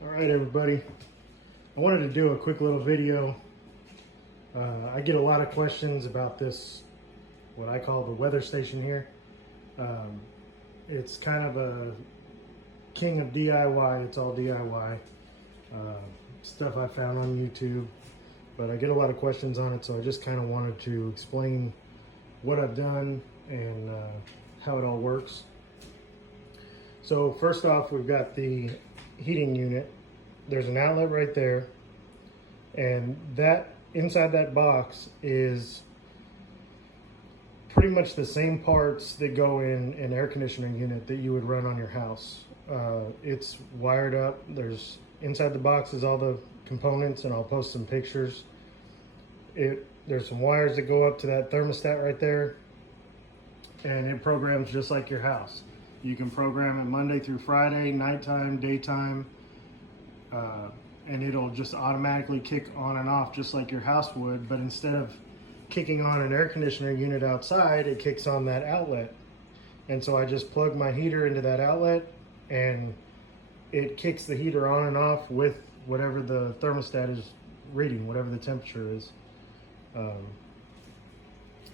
All right, everybody. I wanted to do a quick little video. I get a lot of questions about this, what I call the weather station here. It's kind of a king of DIY. It's all DIY stuff I found on YouTube, but I get a lot of questions on it, so I just kind of wanted to explain what I've done and how it all works. So first off, we've got the heating unit. There's an outlet right there, and that inside that box is pretty much the same parts that go in an air conditioning unit that you would run on your house. It's wired up. There's inside the box is all the components, and I'll post some pictures. There's some wires that go up to that thermostat right there, and it programs just like your house. You can program it Monday through Friday, nighttime, daytime, and it'll just automatically kick on and off just like your house would, but instead of kicking on an air conditioner unit outside, it kicks on that outlet. And so I just plug my heater into that outlet, and it kicks the heater on and off with whatever the thermostat is reading, whatever the temperature is.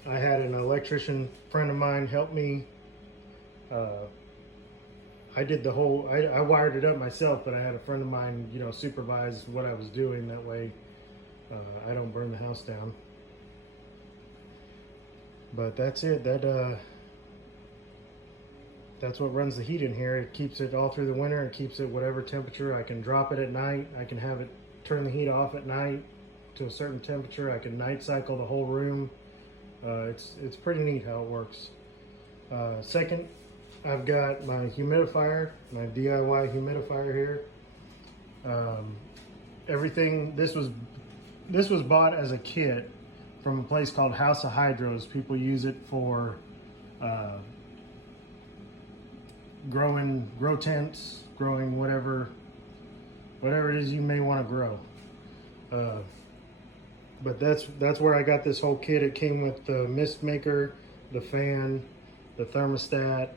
I had an electrician friend of mine help me. I did the whole, I wired it up myself, but I had a friend of mine, supervise what I was doing. That way I don't burn the house down. But that's it. That's what runs the heat in here. It keeps it all through the winter. It keeps it whatever temperature. I can drop it at night. I can have it turn the heat off at night to a certain temperature. I can night cycle the whole room. It's pretty neat how it works. Second, I've got my humidifier, my DIY humidifier here. Everything, this was bought as a kit from a place called House of Hydros. People use it for grow tents, growing whatever it is you may want to grow. But that's where I got this whole kit. It came with the mist maker, the fan, the thermostat,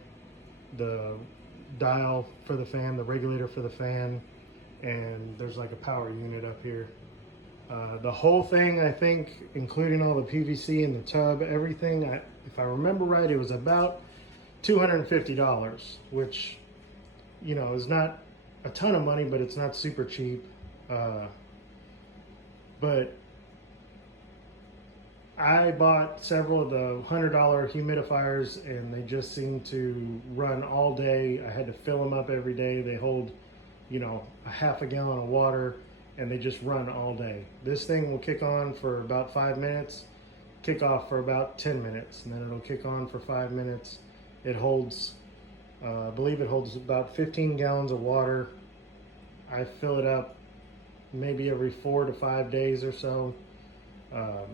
the dial for the fan, the regulator for the fan, and there's like a power unit up here. The whole thing, I think, including all the PVC and the tub, everything, if I remember right, it was about $250, which, is not a ton of money, but it's not super cheap. But I bought several of the $100 humidifiers, and they just seem to run all day. I had to fill them up every day. They hold, a half a gallon of water, and they just run all day. This thing will kick on for about 5 minutes, kick off for about 10 minutes, and then it'll kick on for 5 minutes. It holds, I believe it holds about 15 gallons of water. I fill it up maybe every 4 to 5 days or so.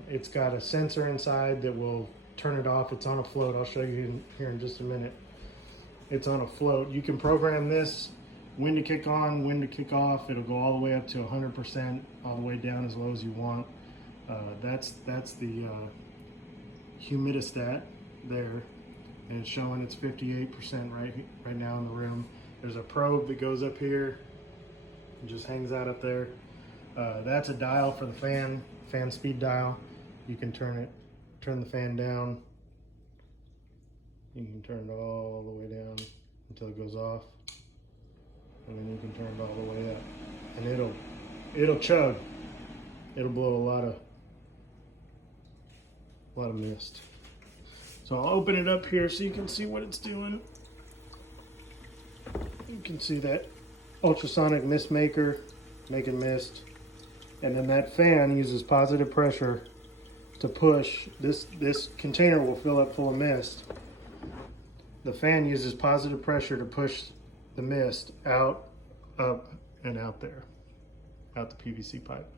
It's got a sensor inside that will turn it off. It's on a float. I'll show you here in just a minute. It's on a float. You can program this when to kick on, when to kick off. It'll go all the way up to 100%, all the way down as low as you want. That's the humidistat there, and it's showing it's 58% right now in the room. There's a probe that goes up here and just hangs out up there. That's a dial for the fan speed dial. You can turn the fan down. You can turn it all the way down until it goes off, and then you can turn it all the way up, and it'll chug. It'll blow a lot of mist. So I'll open it up here so you can see what it's doing. You can see that ultrasonic mist maker making mist. And then that fan uses positive pressure to push. This container will fill up full of mist. The fan uses positive pressure to push the mist out, up, and out there, out the PVC pipe.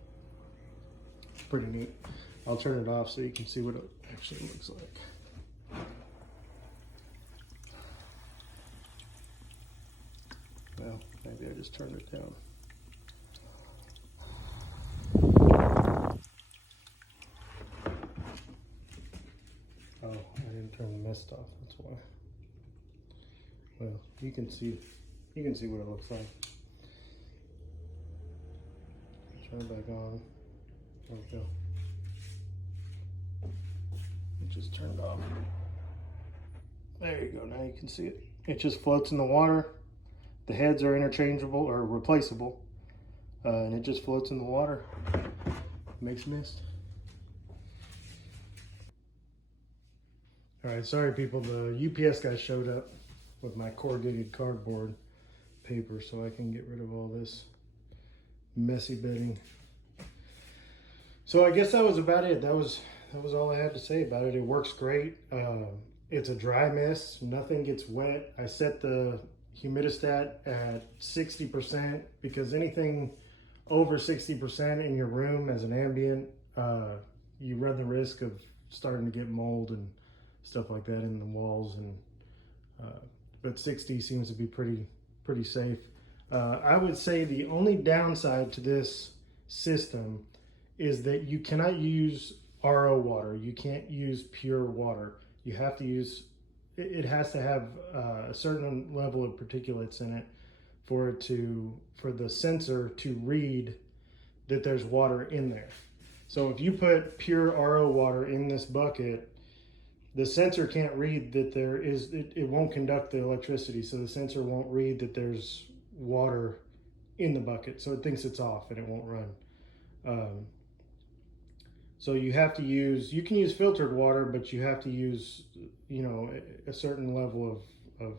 It's pretty neat. I'll turn it off so you can see what it actually looks like. Well, maybe I just turned it down. Oh, I didn't turn the mist off, that's why. Well, you can see what it looks like. Turn it back on. There we go. It just turned off. There you go, now you can see it. It just floats in the water. The heads are interchangeable or replaceable. And it just floats in the water. Makes mist. All right, sorry people, the UPS guy showed up with my corrugated cardboard paper so I can get rid of all this messy bedding. So I guess that was about it. That was all I had to say about it. It works great. It's a dry mist, nothing gets wet. I set the humidistat at 60% because anything over 60% in your room as an ambient, you run the risk of starting to get mold and stuff like that in the walls. And but 60 seems to be pretty safe. I would say the only downside to this system is that you cannot use RO water. You can't use pure water. You have to use, it has to have a certain level of particulates in it for the sensor to read that there's water in there. So if you put pure RO water in this bucket, the sensor can't read that there is, it won't conduct the electricity. So the sensor won't read that there's water in the bucket. So it thinks it's off and it won't run. So you have to use, you can use filtered water, but you have to use, you know, a certain level of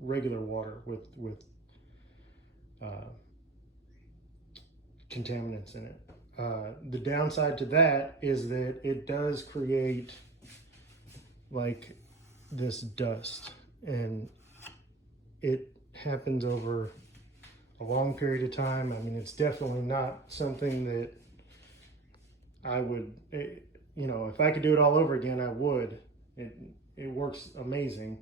regular water with contaminants in it. The downside to that is that it does create like this dust, and it happens over a long period of time. I mean, it's definitely not something that I would, you know, if I could do it all over again, I would. It works amazing.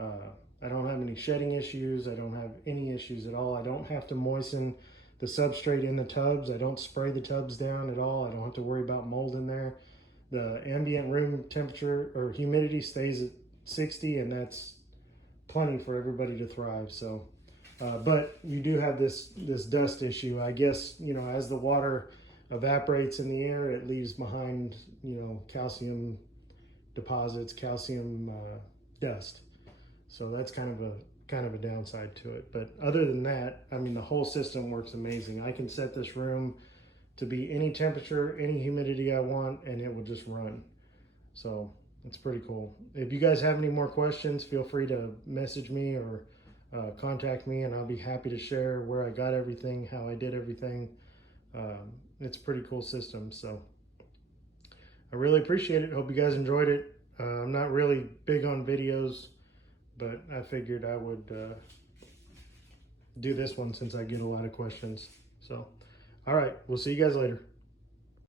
I don't have any shedding issues. I don't have any issues at all. I don't have to moisten the substrate in the tubs. I don't spray the tubs down at all. I don't have to worry about mold in there. The ambient room temperature or humidity stays at 60, and that's plenty for everybody to thrive. So, but you do have this dust issue. I guess, you know, as the water evaporates in the air, it leaves behind, you know, calcium deposits, calcium dust. So that's kind of a downside to it. But other than that, I mean, the whole system works amazing. I can set this room to be any temperature, any humidity I want, and it will just run. So it's pretty cool. If you guys have any more questions, feel free to message me or contact me, and I'll be happy to share where I got everything, how I did everything. It's a pretty cool system. So I really appreciate it. Hope you guys enjoyed it. I'm not really big on videos, but I figured I would do this one since I get a lot of questions. So, all right, we'll see you guys later.